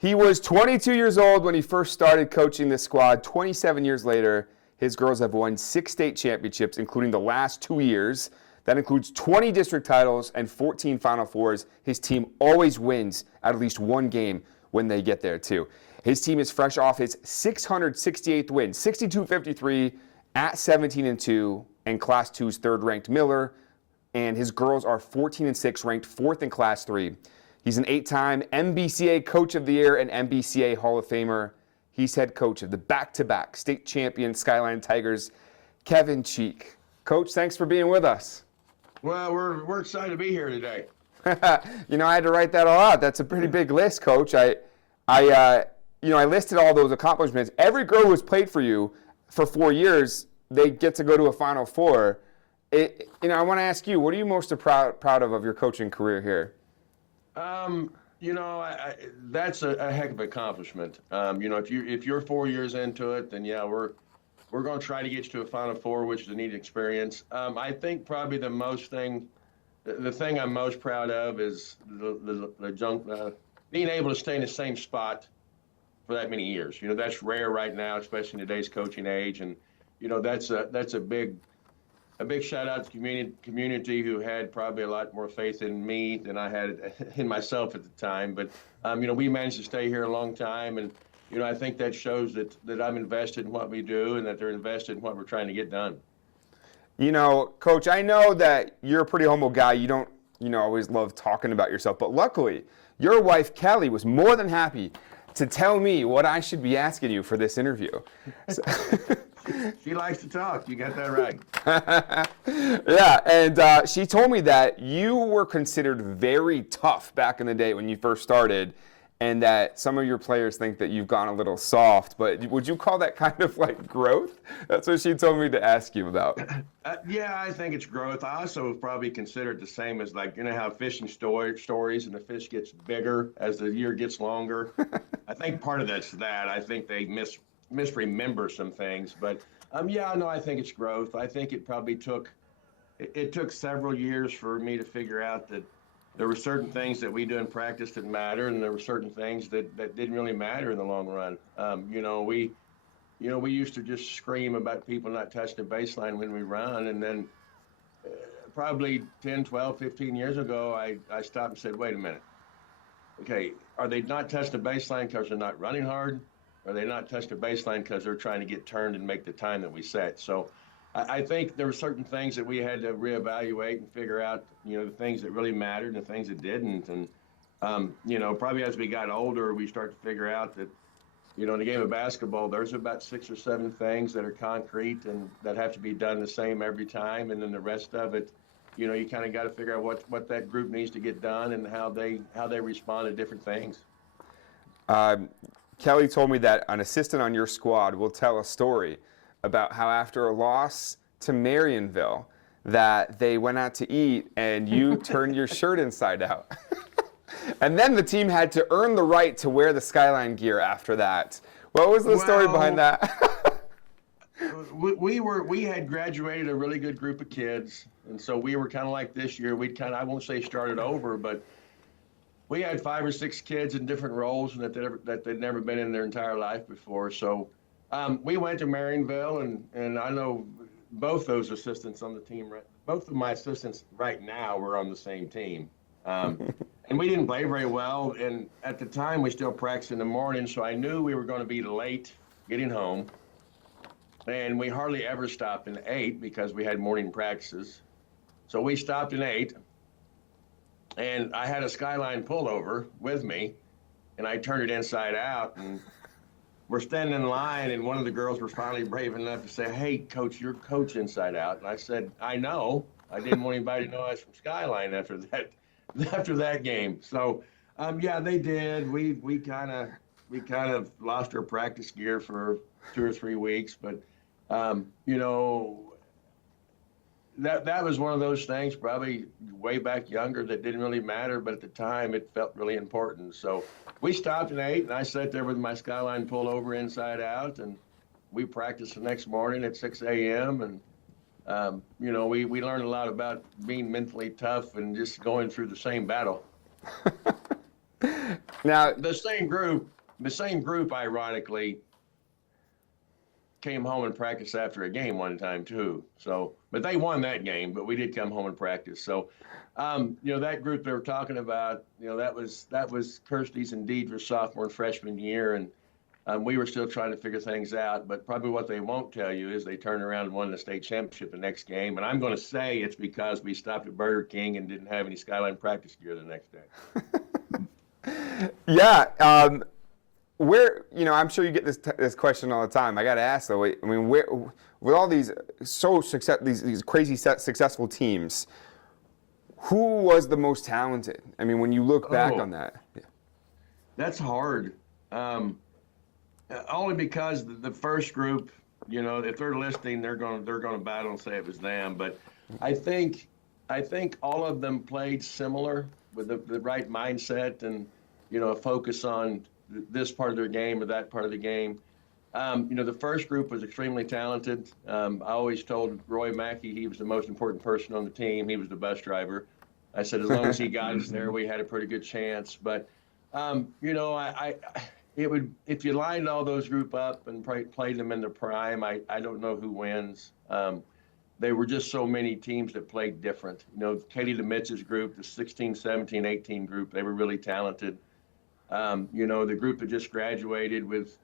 He was 22 years old when he first started coaching this squad. 27 years later, his girls have won 6 state championships, including the last 2 years. That includes 20 district titles and 14 Final Fours. His team always wins at least one game when they get there, too. His team is fresh off his 668th win, 62-53 at 17-2, and Class 2's third-ranked Miller. And his girls are 14-6, ranked 4th in Class 3. He's an 8-time MBCA Coach of the Year and MBCA Hall of Famer. He's head coach of the back-to-back state champion Skyline Tigers, Kevin Cheek. Coach, thanks for being with us. Well, we're excited to be here today. You know, I had to write that all out. That's a pretty big list, Coach. I listed all those accomplishments. Every girl who's played for you for 4 years, they get to go to a Final Four. I want to ask you, what are you most proud of your coaching career here? That's a heck of an accomplishment. If you're 4 years into it, then yeah, we're going to try to get you to a Final Four, which is a neat experience. I think probably the thing I'm most proud of is being able to stay in the same spot for that many years. That's rare right now, especially in today's coaching age, and that's a big shout out to the community who had probably a lot more faith in me than I had in myself at the time. But, we managed to stay here a long time. And, I think that shows that I'm invested in what we do and that they're invested in what we're trying to get done. Coach, I know that you're a pretty humble guy. You don't, always love talking about yourself. But luckily, your wife, Kelly, was more than happy to tell me what I should be asking you for this interview. So She likes to talk. You got that right. Yeah, and she told me that you were considered very tough back in the day when you first started, and that some of your players think that you've gone a little soft. But would you call that kind of like growth? That's what she told me to ask you about. Yeah, I think it's growth. I also probably consider it the same as how fishing stories and the fish gets bigger as the year gets longer. I think part of that's that. I think they misremember some things, but I think it's growth. I think it probably took several years for me to figure out that there were certain things that we do in practice that matter, and there were certain things that didn't really matter in the long run. We used to just scream about people not touching the baseline when we run, and then probably 10, 12, 15 years ago, I stopped and said, wait a minute. Okay, are they not touching the baseline because they're not running hard? Or they not touch the baseline because they're trying to get turned and make the time that we set? So I think there were certain things that we had to reevaluate and figure out, the things that really mattered and the things that didn't. And, probably as we got older, we start to figure out that, in the game of basketball, there's about 6 or 7 things that are concrete and that have to be done the same every time. And then the rest of it, you kind of got to figure out what that group needs to get done and how they respond to different things. Kelly told me that an assistant on your squad will tell a story about how after a loss to Marionville that they went out to eat and you turned your shirt inside out. And then the team had to earn the right to wear the Skyline gear after that. What was the story behind that? We had graduated a really good group of kids, and so we were kind of like this year. I won't say started over, but we had 5 or 6 kids in different roles and that they'd never been in their entire life before. So we went to Marionville, and I know both those assistants on the team, both of my assistants right now were on the same team. And we didn't play very well. And at the time, we still practiced in the morning, so I knew we were going to be late getting home. And we hardly ever stopped and ate because we had morning practices. So we stopped and ate. And I had a Skyline pullover with me, and I turned it inside out. And we're standing in line, and one of the girls was finally brave enough to say, "Hey, Coach, you're Coach inside out." And I said, "I know. I didn't want anybody to know I was from Skyline after that game." So, they did. We kind of lost our practice gear for 2 or 3 weeks, but that was one of those things probably way back younger that didn't really matter, but at the time it felt really important. So we stopped and ate, and I sat there with my Skyline pullover inside out, and we practiced the next morning at 6 a.m. And, we learned a lot about being mentally tough and just going through the same battle. Now, the same group, ironically, came home and practiced after a game one time too. So, but they won that game, but we did come home and practice. So, that group they were talking about, that was Kirsty's and Deidre's sophomore and freshman year, and we were still trying to figure things out. But probably what they won't tell you is they turned around and won the state championship the next game. And I'm going to say it's because we stopped at Burger King and didn't have any Skyline practice gear the next day. Yeah. Where, I'm sure you get this question all the time. I got to ask though. I mean, where, with all these these crazy successful teams, who was the most talented? I mean, when you look back on that. Yeah. That's hard. Only because the first group, if they're listening, they're going to battle and say it was them. But I think all of them played similar with the right mindset and a focus on this part of their game or that part of the game. The first group was extremely talented. I always told Roy Mackey he was the most important person on the team. He was the bus driver. I said as long as he got us there, we had a pretty good chance. But it would, if you lined all those group up and played them in their prime, I don't know who wins. They were just so many teams that played different. Katie DeMitz's group, the 16, 17, 18 group, they were really talented. The group that just graduated with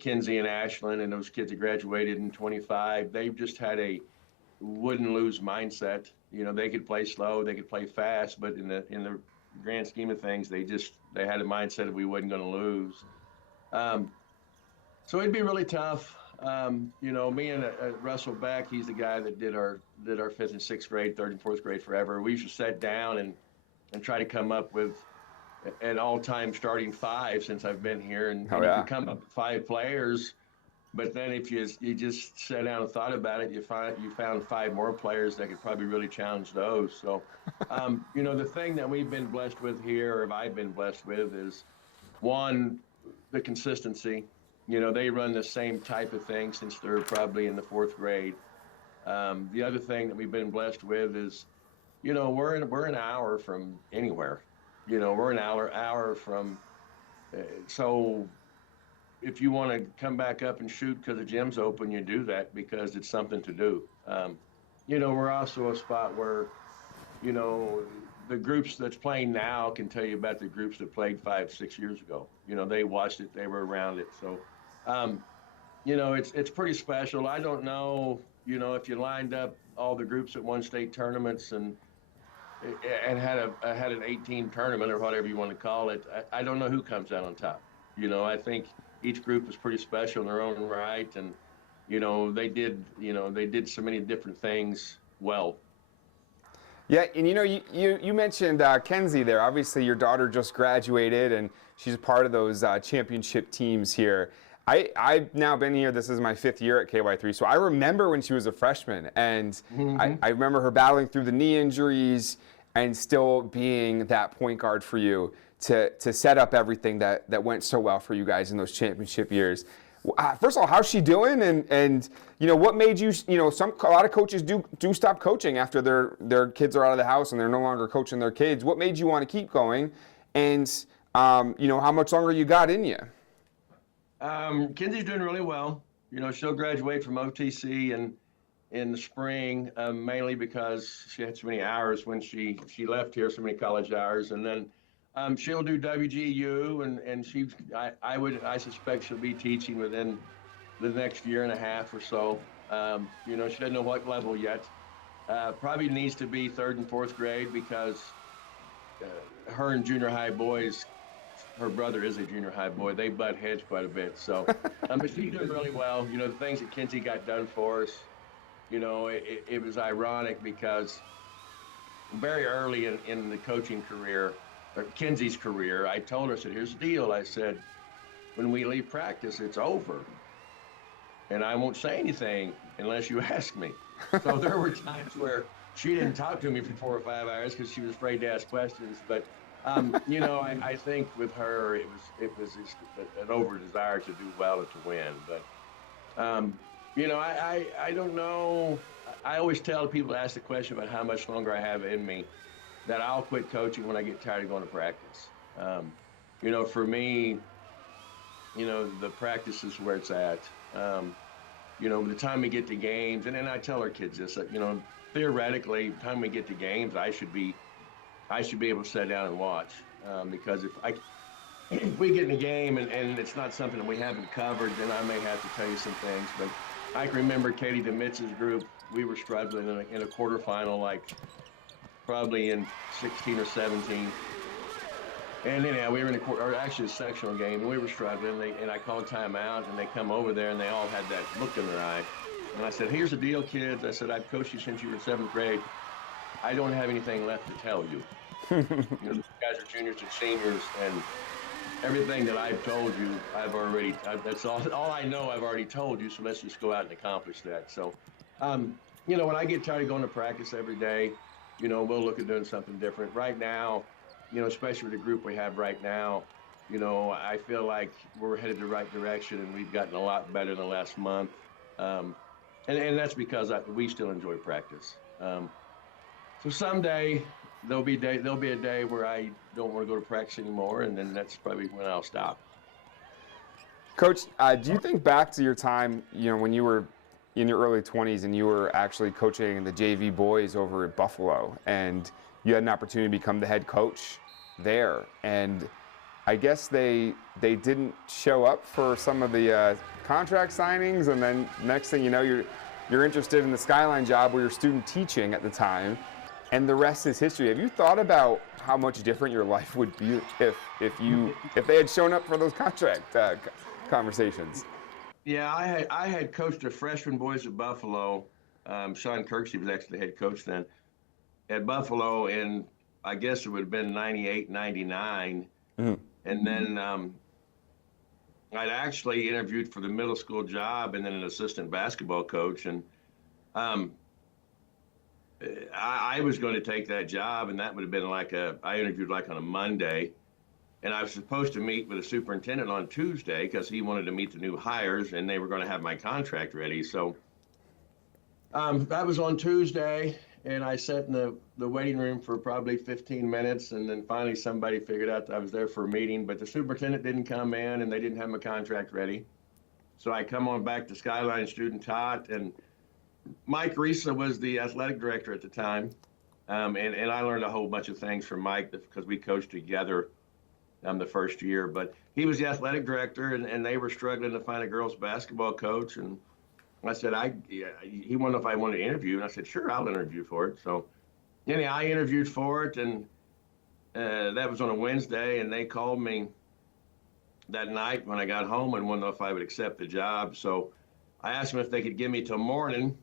Kinsey and Ashland, and those kids that graduated in 25, they just had a wouldn't lose mindset. They could play slow, they could play fast, but in the grand scheme of things, they had a mindset that we wasn't going to lose. So it'd be really tough. Me and Russell Beck, he's the guy that did our 5th and 6th grade, 3rd and 4th grade forever. We used to sit down and try to come up with an all-time starting 5 since I've been here, and you could come up with 5 players. But then if you just sat down and thought about it, you found 5 more players that could probably really challenge those. So, the thing that we've been blessed with here, or I've been blessed with, is one, the consistency. They run the same type of thing since they're probably in the 4th grade. The other thing that we've been blessed with is, we're an hour from anywhere. We're an hour from. So if you want to come back up and shoot because the gym's open, you do that because it's something to do. We're also a spot where, the groups that's playing now can tell you about the groups that played 5, 6 years ago. They watched it, they were around it. So, it's pretty special. I don't know, if you lined up all the groups that won state tournaments and had an 18 tournament or whatever you want to call it, I don't know who comes out on top. I think each group is pretty special in their own right, and they did so many different things well. Yeah, and you mentioned Kenzie there. Obviously, your daughter just graduated, and she's a part of those championship teams here. I've now been here. This is my 5th year at KY3, so I remember when she was a freshman, and I remember her battling through the knee injuries and still being that point guard for you to set up everything that went so well for you guys in those championship years. First of all, how's she doing? And what made you? A lot of coaches do stop coaching after their kids are out of the house and they're no longer coaching their kids. What made you want to keep going? And how much longer you got in you? Kenzie's doing really well. She'll graduate from OTC in the spring, mainly because she had so many hours when she left here, so many college hours, and then she'll do WGU, and I suspect she'll be teaching within the next year and a half or so. She doesn't know what level yet. Probably needs to be 3rd and 4th grade because her and junior high boys. Her brother is a junior high boy. They butt heads quite a bit. So, but she's doing really well. The things that Kenzie got done for us, it was ironic because very early in the coaching career, or Kenzie's career, I told her, I said, here's the deal. I said, when we leave practice, it's over. And I won't say anything unless you ask me. So there were times where she didn't talk to me for 4 or 5 hours because she was afraid to ask questions. But I think with her, it was just an over desire to do well and to win. But, I don't know. I always tell people to ask the question about how much longer I have in me, that I'll quit coaching when I get tired of going to practice. For me, the practice is where it's at. By the time we get to games, and then I tell our kids this, theoretically, by the time we get to games, I should be able to sit down and watch. Because if we get in a game and it's not something that we haven't covered, then I may have to tell you some things. But I can remember Katie DeMitz's group, we were struggling in a quarterfinal, like probably in 16 or 17. And anyhow, we were in actually a sectional game, and we were struggling. And I called timeout, and they come over there, and they all had that look in their eye. And I said, "Here's the deal, kids." I said, "I've coached you since you were in 7th grade. I don't have anything left to tell you. You guys are juniors and seniors, and everything that I've told you, that's all I know. I've already told you. So let's just go out and accomplish that." So, when I get tired of going to practice every day, we'll look at doing something different. Right now, especially with the group we have right now, I feel like we're headed the right direction, and we've gotten a lot better in the last month. And that's because we still enjoy practice. So someday there'll be a day where I don't want to go to practice anymore, and then that's probably when I'll stop. Coach, do you think back to your time, when you were in your early 20s and you were actually coaching the JV boys over at Buffalo, and you had an opportunity to become the head coach there, and I guess they didn't show up for some of the contract signings, and then next thing you know, you're interested in the Skyline job where you're student teaching at the time, and the rest is history. Have you thought about how much different your life would be if they had shown up for those contract conversations? Yeah, I had coached the freshman boys at Buffalo. Sean Kirksey was actually the head coach then at Buffalo, and I guess it would have been 98, 99. Mm-hmm. And then I'd actually interviewed for the middle school job and then an assistant basketball coach. And I was going to take that job, and that would have been I interviewed on a Monday. And I was supposed to meet with the superintendent on Tuesday because he wanted to meet the new hires, and they were going to have my contract ready. So that was on Tuesday, and I sat in the waiting room for probably 15 minutes, and then finally somebody figured out that I was there for a meeting, but the superintendent didn't come in, and they didn't have my contract ready. So I come on back to Skyline student taught, and Mike Risa was the athletic director at the time, and I learned a whole bunch of things from Mike because we coached together the first year. But he was the athletic director, and they were struggling to find a girls basketball coach, and I said, he wanted if I wanted to interview, and I said, sure, I'll interview for it. So anyhow, I interviewed for it, and that was on a Wednesday, and they called me that night when I got home and wanted to know if I would accept the job. So I asked them if they could give me till morning,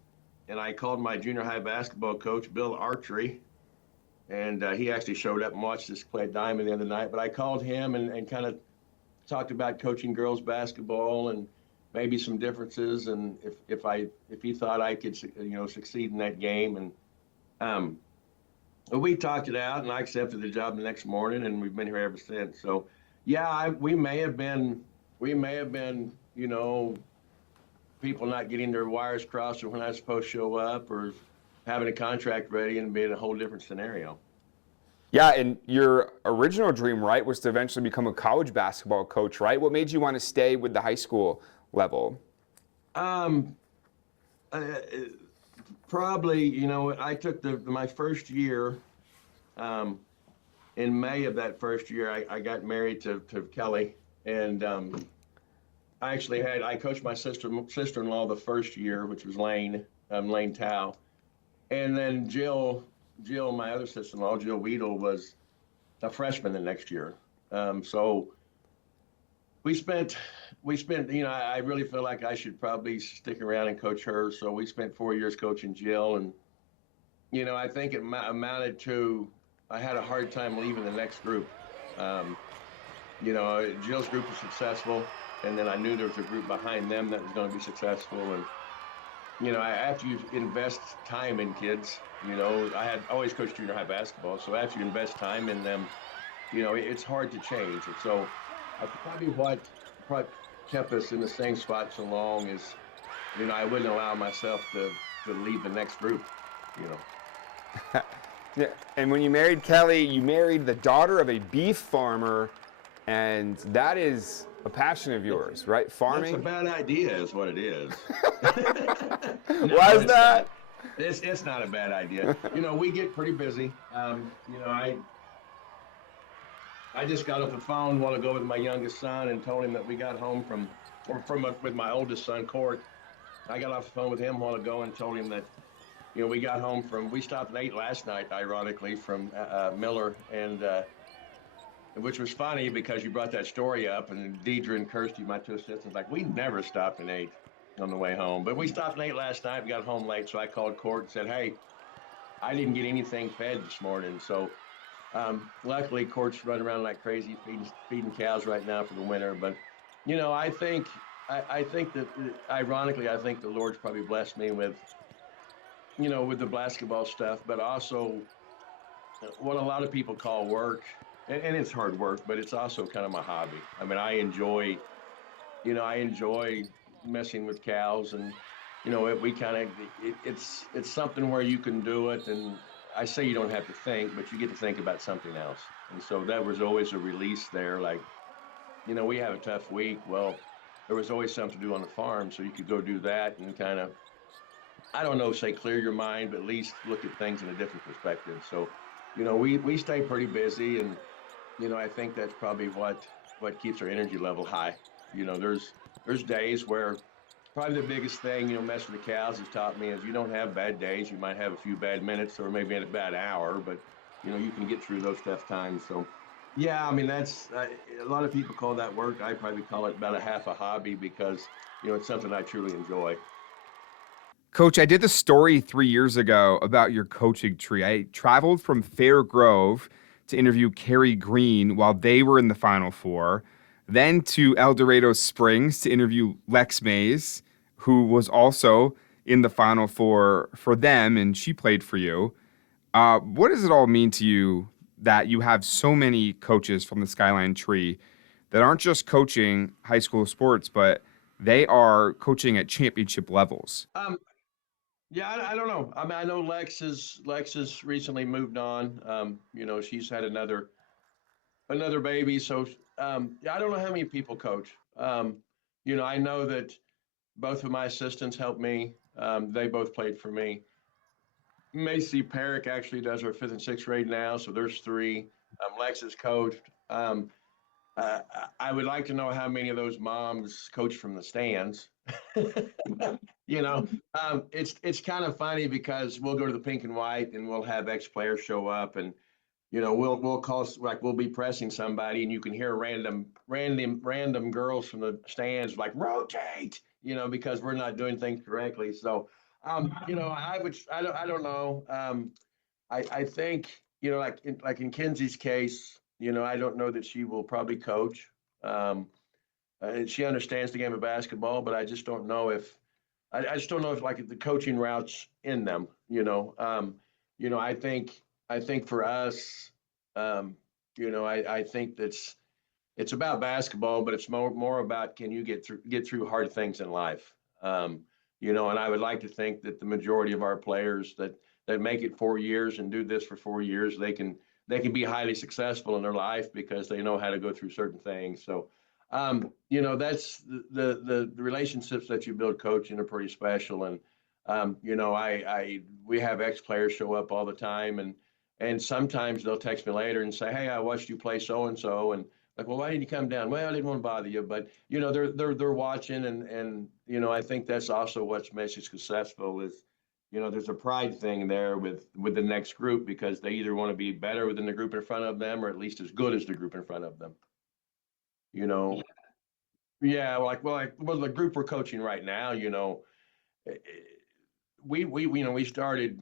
and I called my junior high basketball coach, Bill Archery, and he actually showed up and watched us play Diamond the other night. But I called him and kind of talked about coaching girls basketball and maybe some differences, and if he thought I could succeed in that game. And we talked it out, and I accepted the job the next morning, and we've been here ever since. So yeah, we may have been people not getting their wires crossed or when I was supposed to show up, or having a contract ready and being a whole different scenario. Yeah, and your original dream, right, was to eventually become a college basketball coach, right? What made you want to stay with the high school level? Probably, I took my first year, in May of that first year, I got married to Kelly, and I coached my sister-in-law the first year, which was Lane Tao. And then Jill, my other sister-in-law, Jill Weedle, was a freshman the next year. So we spent, I really feel like I should probably stick around and coach her. So we spent 4 years coaching Jill. And, I think it amounted to, I had a hard time leaving the next group. Jill's group was successful. And then I knew there was a group behind them that was going to be successful. And, after you invest time in kids, I had always coached junior high basketball. So after you invest time in them, it's hard to change. And so probably what kept us in the same spot so long is, I wouldn't allow myself to leave the next group, Yeah, and when you married Kelly, you married the daughter of a beef farmer And that is a passion of yours, right? That's a Farming. bad idea, is what it is. Why No, is it's not. that? It's not a bad idea. We get pretty busy. I just got off the phone a while ago with my youngest son and told him that we got home with my oldest son, Court. I got off the phone with him a while ago and told him that, we stopped and ate last night, ironically, from Miller, and which was funny because you brought that story up, and Deidre and Kirsty, my two assistants, like, we never stopped and ate on the way home. But we stopped and ate last night. We got home late, so I called Court and said, hey, I didn't get anything fed this morning. So luckily, Court's running around like crazy, feeding cows right now for the winter. But, I think that, ironically, I think the Lord's probably blessed me with the basketball stuff, but also what a lot of people call work, and it's hard work, but it's also kind of my hobby. I mean, I enjoy messing with cows, and we kind of it's something where you can do it, and I say you don't have to think, but you get to think about something else, and so that was always a release there. Like, we have a tough week. Well, there was always something to do on the farm, so you could go do that and kind of, I don't know, say clear your mind, but at least look at things in a different perspective. So, we stay pretty busy, and I think that's probably what keeps our energy level high. There's days where probably the biggest thing, messing with the cows has taught me is you don't have bad days. You might have a few bad minutes or maybe a bad hour, but you can get through those tough times. So, yeah, I mean, that's a lot of people call that work. I probably call it about a half a hobby because it's something I truly enjoy. Coach, I did the story 3 years ago about your coaching tree. I traveled from Fair Grove to interview Carrie Green while they were in the Final Four, then to El Dorado Springs to interview Lex Mays, who was also in the Final Four for them, and she played for you. What does it all mean to you that you have so many coaches from the Skyline tree that aren't just coaching high school sports, but they are coaching at championship levels? Yeah, I don't know. I mean, I know Lex has recently moved on. She's had another baby, so yeah, I don't know how many people coach. I know that both of my assistants helped me. They both played for me. Macy Perrick actually does our fifth and sixth grade now, so there's three. Lex has coached. Um, uh, I would like to know how many of those moms coach from the stands. you know, it's kind of funny because we'll go to the pink and white and we'll have ex players show up, and we'll call, like, we'll be pressing somebody and you can hear random girls from the stands like rotate, because we're not doing things correctly. So I don't know. I think, like in Kenzie's case, I don't know that she will probably coach. Um, she understands the game of basketball, but I just don't know if, like, the coaching routes in them. I think for us, I think it's about basketball, but it's more about, can you get through hard things in life. And I would like to think that the majority of our players that make it 4 years and do this for 4 years, they can be highly successful in their life because they know how to go through certain things. So that's the relationships that you build coaching are pretty special. And I we have ex players show up all the time, and sometimes they'll text me later and say, hey, I watched you play so and so, and like, well, why didn't you come down? Well, I didn't want to bother you, but they're watching, and I think that's also what makes you successful is, there's a pride thing there with the next group, because they either want to be better than the group in front of them or at least as good as the group in front of them. You know, yeah, well, the group we're coaching right now, eh, we started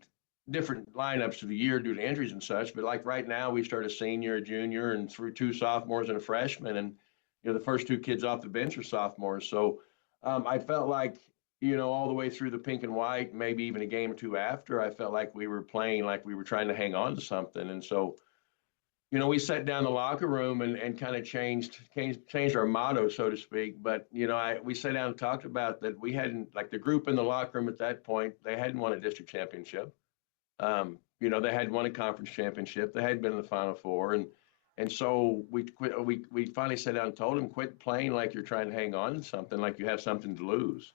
different lineups of the year due to injuries and such, but like right now we start a senior, a junior, and through two sophomores and a freshman, and the first two kids off the bench are sophomores. So I felt like, all the way through the pink and white, maybe even a game or two after, I felt like we were playing like we were trying to hang on to something. And so we sat down in the locker room and kind of changed our motto, so to speak. But we sat down and talked about that we hadn't, like, the group in the locker room at that point, they hadn't won a district championship. They hadn't won a conference championship. They hadn't been in the Final Four, and And so we finally sat down and told him, quit playing like you're trying to hang on to something, like you have something to lose.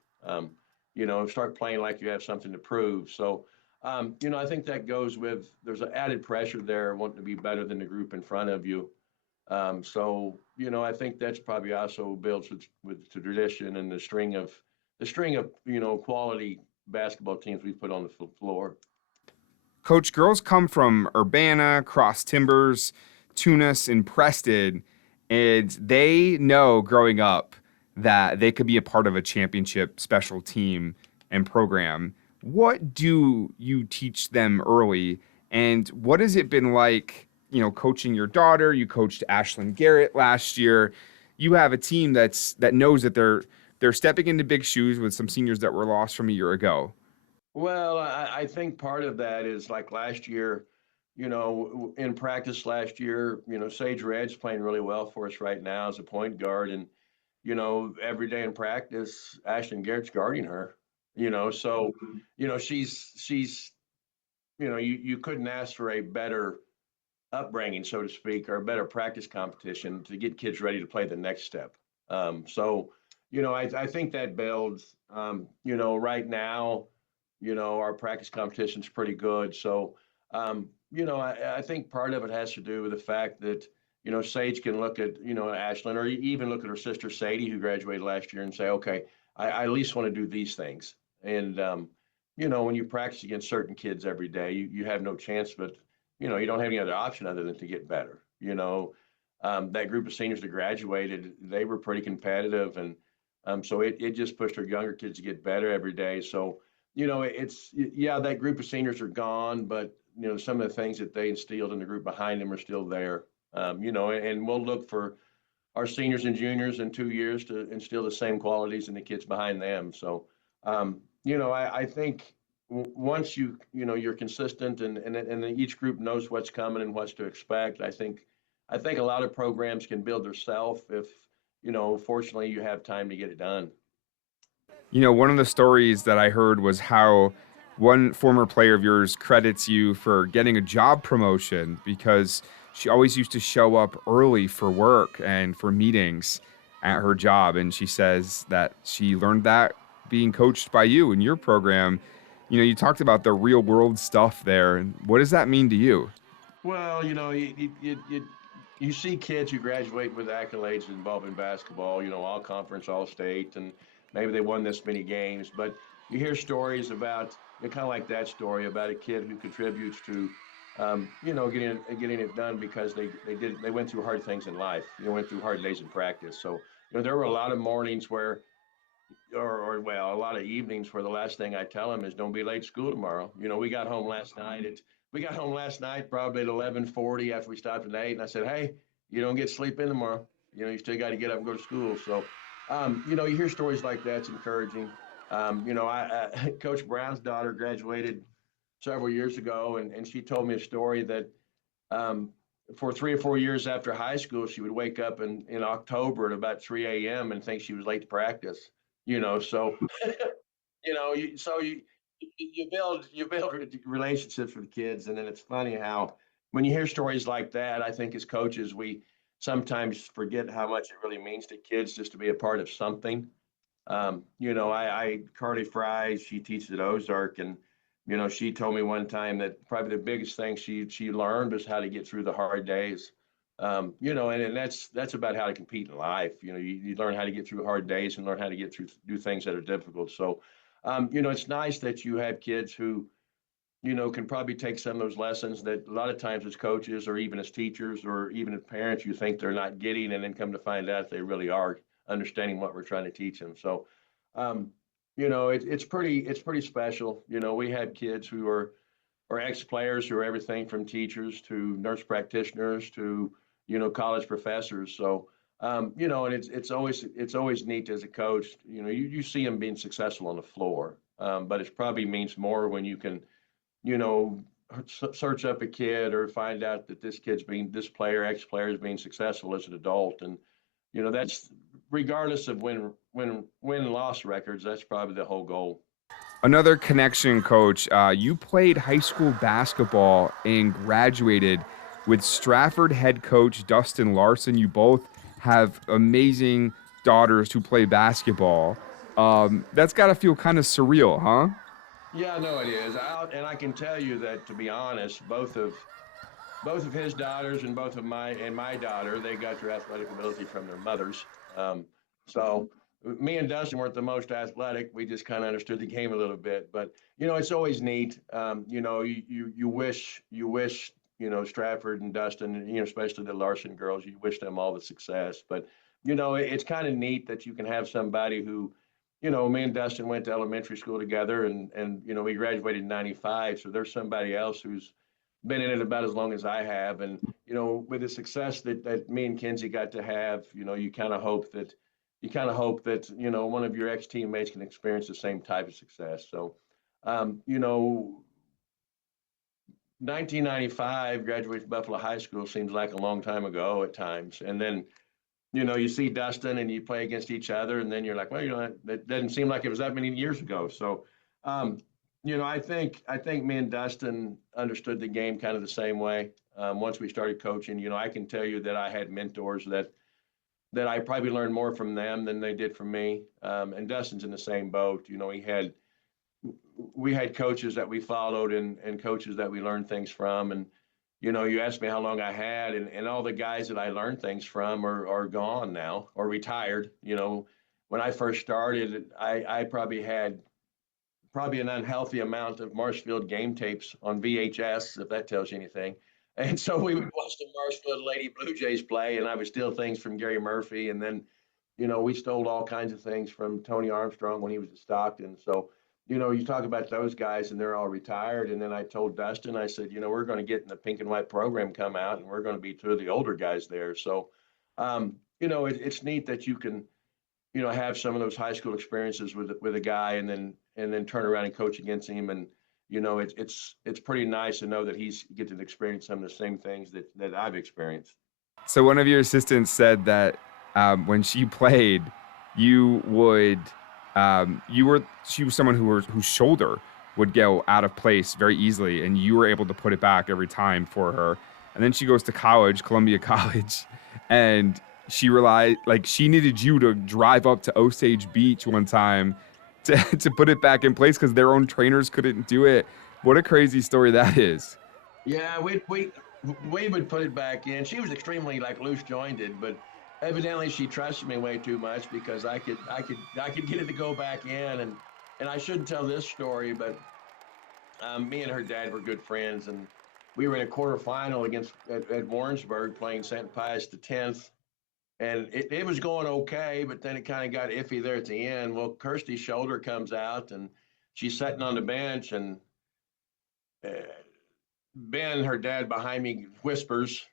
Start playing like you have something to prove. So, I think that goes with, there's an added pressure there wanting to be better than the group in front of you. I think that's probably also builds with the tradition and the string of quality basketball teams we put on the floor. Coach, girls come from Urbana, Cross Timbers, Tunis, and Preston, and they know growing up that they could be a part of a championship special team and program. What do you teach them early, and what has it been like, coaching your daughter? You coached Ashlyn Garrett last year. You have a team that knows that they're stepping into big shoes with some seniors that were lost from a year ago. Well, I think part of that is like last year, in practice last year, Sage Red's playing really well for us right now as a point guard. And, every day in practice, Ashton Garrett's guarding her, so, she's, you couldn't ask for a better upbringing, so to speak, or a better practice competition to get kids ready to play the next step. I think that builds, right now, our practice competition is pretty good. So, I think part of it has to do with the fact that, Sage can look at, Ashlyn, or even look at her sister Sadie, who graduated last year, and say, okay, I at least want to do these things. And, when you practice against certain kids every day, you have no chance, but, you don't have any other option other than to get better. That group of seniors that graduated, they were pretty competitive. And so it just pushed our younger kids to get better every day. So, yeah, that group of seniors are gone, but, some of the things that they instilled in the group behind them are still there. And we'll look for our seniors and juniors in 2 years to instill the same qualities in the kids behind them. So, I think once you're consistent and each group knows what's coming and what's to expect. I think a lot of programs can build themselves if, fortunately you have time to get it done. One of the stories that I heard was how one former player of yours credits you for getting a job promotion because she always used to show up early for work and for meetings at her job. And she says that she learned that being coached by you in your program. You talked about the real world stuff there. What does that mean to you? Well, you see kids who graduate with accolades involving basketball, all conference, all state, and maybe they won this many games. But you hear stories about, kind of like that story about a kid who contributes to, getting it done because they went through hard things in life, went through hard days in practice. So, there were a lot of mornings where, or well, a lot of evenings where the last thing I tell them is don't be late to school tomorrow. We got home last night probably at 11:40 after we stopped at 8, and I said, hey, you don't get sleep in tomorrow. You still got to get up and go to school. So, you hear stories like that. It's encouraging. Coach Brown's daughter graduated several years ago, and she told me a story that for 3 or 4 years after high school, she would wake up in October at about 3 a.m. and think she was late to practice. So you build relationships with kids, and then it's funny how when you hear stories like that, I think as coaches we sometimes forget how much it really means to kids just to be a part of something. I Carly Fry, she teaches at Ozark, and she told me one time that probably the biggest thing she learned was how to get through the hard days. And that's about how to compete in life. You learn how to get through hard days and learn how to do things that are difficult. So, it's nice that you have kids who, can probably take some of those lessons that a lot of times as coaches or even as teachers or even as parents, you think they're not getting, and then come to find out they really are understanding what we're trying to teach them. So, it's pretty special. We have kids who are ex-players who are everything from teachers to nurse practitioners to, college professors. So, and it's always neat as a coach. You see them being successful on the floor, but it probably means more when you can, you know, search up a kid or find out that this player, ex-player, is being successful as an adult, and that's regardless of win and loss records. That's probably the whole goal. Another connection, coach. You played high school basketball and graduated with Stratford head coach Dustin Larson. You both have amazing daughters who play basketball. That's got to feel kind of surreal, huh? Yeah, no, it is. And I can tell you that, to be honest, both of his daughters and both of my daughter, they got their athletic ability from their mothers. So me and Dustin weren't the most athletic. We just kind of understood the game a little bit. But it's always neat. You wish Stratford and Dustin, and especially the Larson girls, you wish them all the success. But it's kind of neat that you can have somebody who. Me and Dustin went to elementary school together, and we graduated in '95. So there's somebody else who's been in it about as long as I have. And, with the success that me and Kenzie got to have, you kind of hope that, one of your ex-teammates can experience the same type of success. So, 1995, graduated from Buffalo High School seems like a long time ago at times. And then, you see Dustin and you play against each other, and then you're like, well, that doesn't seem like it was that many years ago. So, um, I think me and Dustin understood the game kind of the same way. Once we started coaching, I can tell you that I had mentors that I probably learned more from them than they did from me. And Dustin's in the same boat. We had coaches that we followed and coaches that we learned things from. And you asked me how long I had, and all the guys that I learned things from are gone now or retired. When I first started, I probably had an unhealthy amount of Marshfield game tapes on VHS, if that tells you anything. And so we would watch the Marshfield Lady Blue Jays play, and I would steal things from Gary Murphy. And then, we stole all kinds of things from Tony Armstrong when he was at Stockton. So, you talk about those guys, and they're all retired. And then I told Dustin, I said, we're going to get in the pink and white program come out, and we're going to be two of the older guys there. So, it's neat that you can have some of those high school experiences with a guy, and then turn around and coach against him. And it's pretty nice to know that he's getting to experience some of the same things that I've experienced. So one of your assistants said that when she played, you would she was someone whose shoulder would go out of place very easily, and you were able to put it back every time for her. And then she goes to college, Columbia College, and she needed you to drive up to Osage Beach one time to put it back in place because their own trainers couldn't do it. What a crazy story that is. Yeah, we would put it back in. She was extremely loose jointed, but evidently she trusted me way too much because I could get it to go back in. And I shouldn't tell this story, but me and her dad were good friends, and we were in a quarterfinal at Warrensburg playing St. Pius X. And it was going okay, but then it kind of got iffy there at the end. Well, Kirsty's shoulder comes out, and she's sitting on the bench, and uh, Ben, her dad behind me, whispers,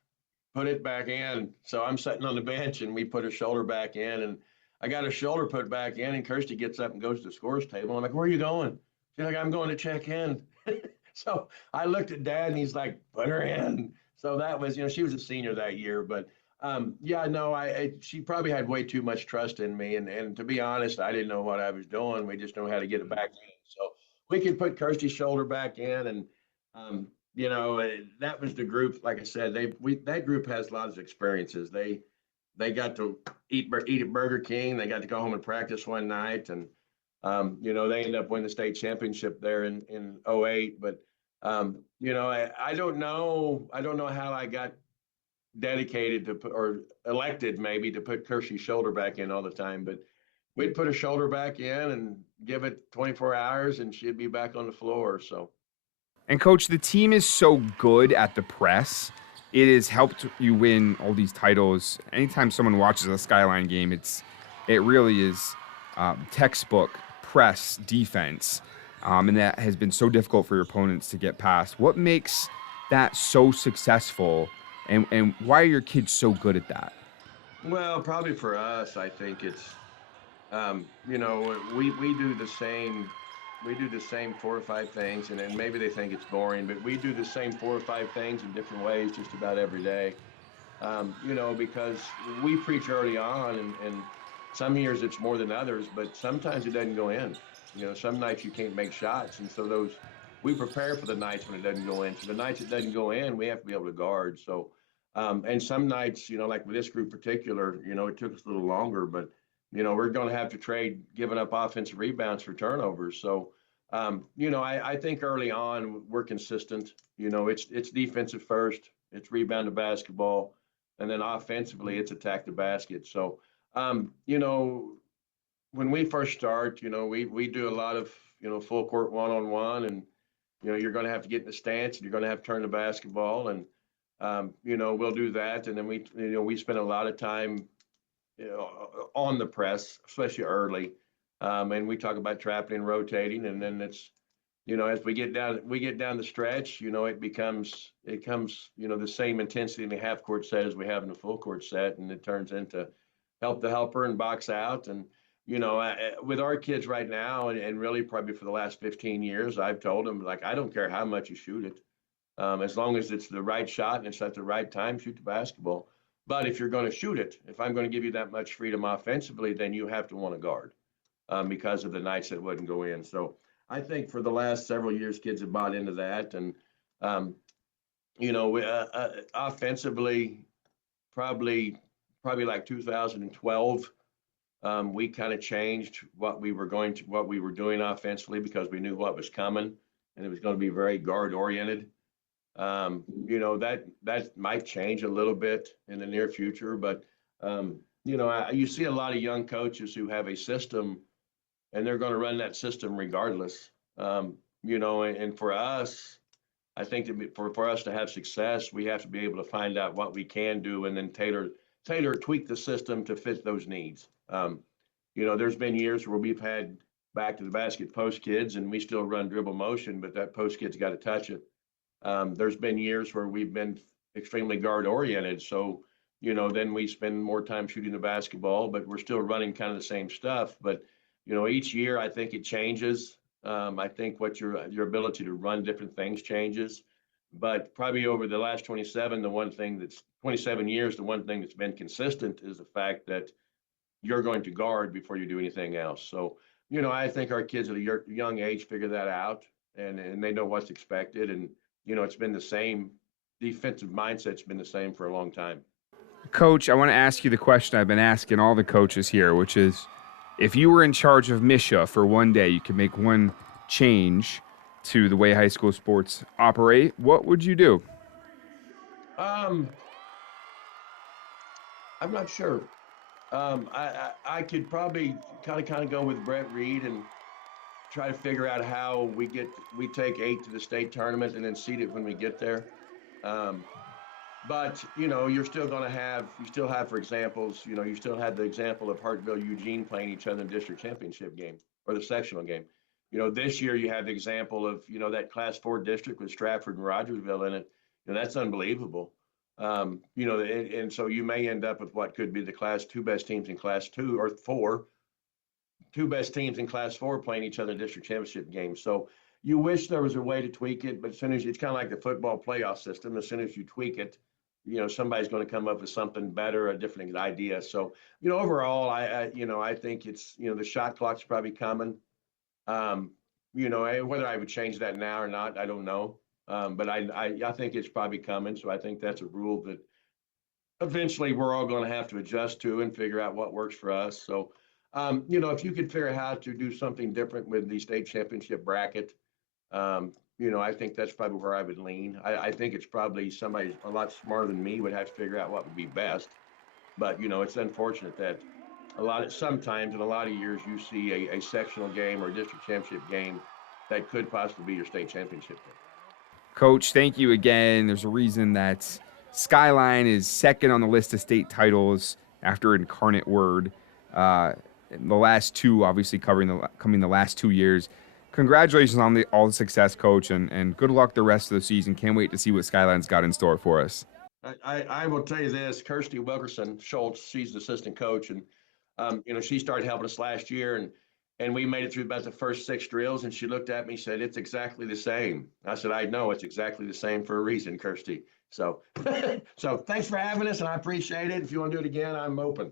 "Put it back in." So I'm sitting on the bench, and we put her shoulder back in, and I got her shoulder put back in, and Kirsty gets up and goes to the scores table. I'm like, "Where are you going?" She's like, "I'm going to check in." So I looked at Dad, and he's like, "Put her in." So that was, she was a senior that year, but yeah, no, she probably had way too much trust in me, and to be honest, I didn't know what I was doing. We just know how to get it back in. So we could put Kirsty's shoulder back in, and um, that was the group. Like I said, that group has lots of experiences. They got to eat at Burger King. They got to go home and practice one night, and they ended up winning the state championship there in '08. But I don't know how I got dedicated to put, or elected maybe to put Kirsty's shoulder back in all the time, but we'd put her shoulder back in and give it 24 hours, and she'd be back on the floor. So. And coach, the team is so good at the press. It has helped you win all these titles. Anytime someone watches a Skyline game, it really is textbook press defense, and that has been so difficult for your opponents to get past. What makes that so successful, and why are your kids so good at that? Well, probably for us, I think it's, we do the same. We do the same four or five things, and then maybe they think it's boring, but we do the same four or five things in different ways just about every day. Because we preach early on, and some years it's more than others, but sometimes it doesn't go in. Some nights you can't make shots, and so we prepare for the nights when it doesn't go in. So the nights it doesn't go in, we have to be able to guard. So, and some nights, like with this group particular, it took us a little longer, but we're going to have to trade giving up offensive rebounds for turnovers. So, I think early on we're consistent. It's defensive first, it's rebound to basketball, and then offensively it's attack the basket. So, when we first start, we do a lot of full court one-on-one, and you're going to have to get in the stance, and you're going to have to turn the basketball, and we'll do that, and then we spend a lot of time on the press, especially early. And we talk about trapping and rotating, and then it's, as we get down the stretch, it comes, the same intensity in the half court set as we have in the full court set, and it turns into help the helper and box out. And, with our kids right now, and really probably for the last 15 years, I've told them, like, I don't care how much you shoot it. As long as it's the right shot and it's at the right time, shoot the basketball. But if you're going to shoot it, if I'm going to give you that much freedom offensively, then you have to want to guard, because of the nights that wouldn't go in. So I think for the last several years, kids have bought into that. And, offensively, probably like 2012, we kind of changed what we were doing offensively, because we knew what was coming, and it was going to be very guard oriented. That might change a little bit in the near future, but you see a lot of young coaches who have a system, and they're going to run that system regardless. And for us, I think that for us to have success, we have to be able to find out what we can do, and then tweak the system to fit those needs. There's been years where we've had back to the basket post kids, and we still run dribble motion, but that post kid's got to touch it. There's been years where we've been extremely guard oriented. So, then we spend more time shooting the basketball, but we're still running kind of the same stuff. But, each year I think it changes. I think what your ability to run different things changes. But probably over the last 27 years, the one thing that's been consistent is the fact that you're going to guard before you do anything else. So, I think our kids at a young age figure that out, and they know what's expected. And, it's been the same. Defensive mindset's been the same for a long time. Coach, I want to ask you the question I've been asking all the coaches here, which is, if you were in charge of Misha for one day, you could make one change to the way high school sports operate, what would you do? I'm not sure. I could probably kind of go with Brett Reed and try to figure out how we take 8 to the state tournament and then seed it when we get there. But you still have, for examples, you still had the example of Hartville, Eugene playing each other in the district championship game or the sectional game. This year you have the example of, that Class 4 district with Stratford and Rogersville in it. That's unbelievable. And so you may end up with what could be the Class 2 best teams in Class 2 or 4, 2 best teams in Class 4 playing each other in district championship games. So you wish there was a way to tweak it, but as soon as it's kind of like the football playoff system, as soon as you tweak it, somebody's going to come up with something better, a different idea. So, overall, I think it's, the shot clock's probably coming. Whether I would change that now or not, I don't know. But I think it's probably coming. So I think that's a rule that eventually we're all going to have to adjust to and figure out what works for us. So, if you could figure out how to do something different with the state championship bracket, I think that's probably where I would lean. I think it's probably somebody a lot smarter than me would have to figure out what would be best. But, it's unfortunate that sometimes in a lot of years you see a sectional game or a district championship game that could possibly be your state championship game. Coach, thank you again. There's a reason that Skyline is second on the list of state titles after Incarnate Word. The last two, obviously, coming the last 2 years. Congratulations on all the success, Coach, and good luck the rest of the season. Can't wait to see what Skyline's got in store for us. I will tell you this, Kirsty Wilkerson Schultz, she's the assistant coach, and she started helping us last year, and we made it through about the first 6 drills, and she looked at me and said, "It's exactly the same." I said, "I know it's exactly the same for a reason, Kirsty." So, so thanks for having us, and I appreciate it. If you want to do it again, I'm open.